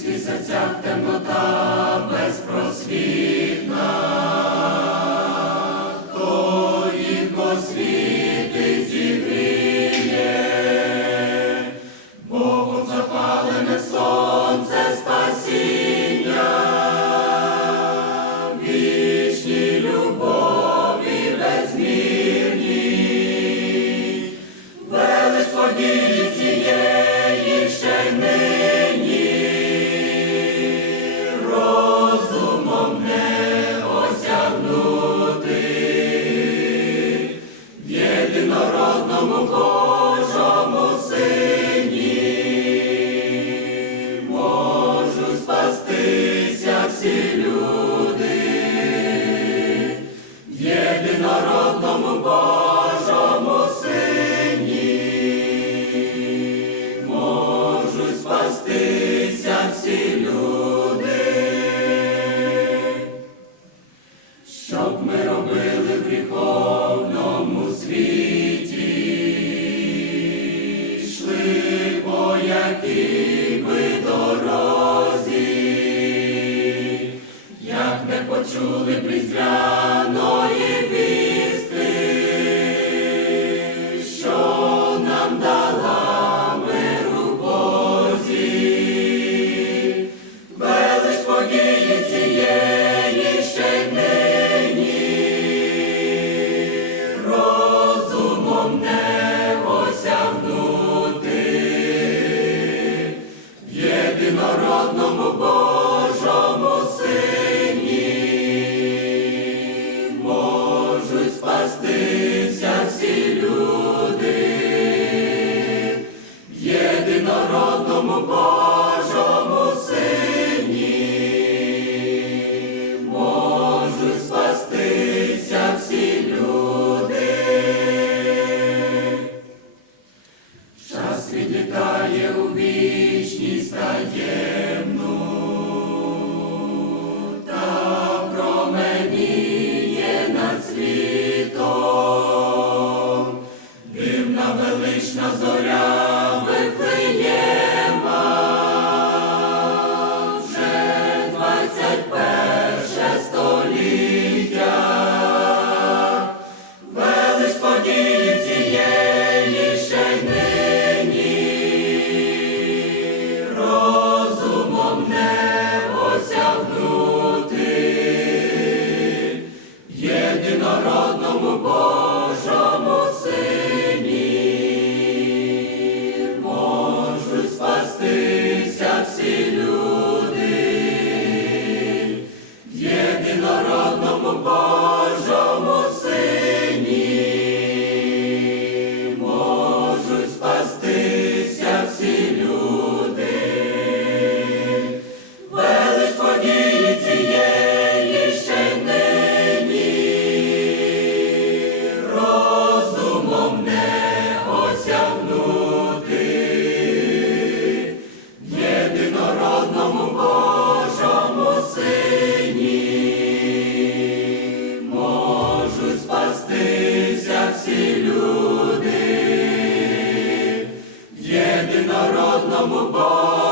людських серцях темнота. спастися всі люди, щоб ми робили в гріховному світі, йшли по якій би дорозі, як не почули. como єдинородному Богу. народному Богу.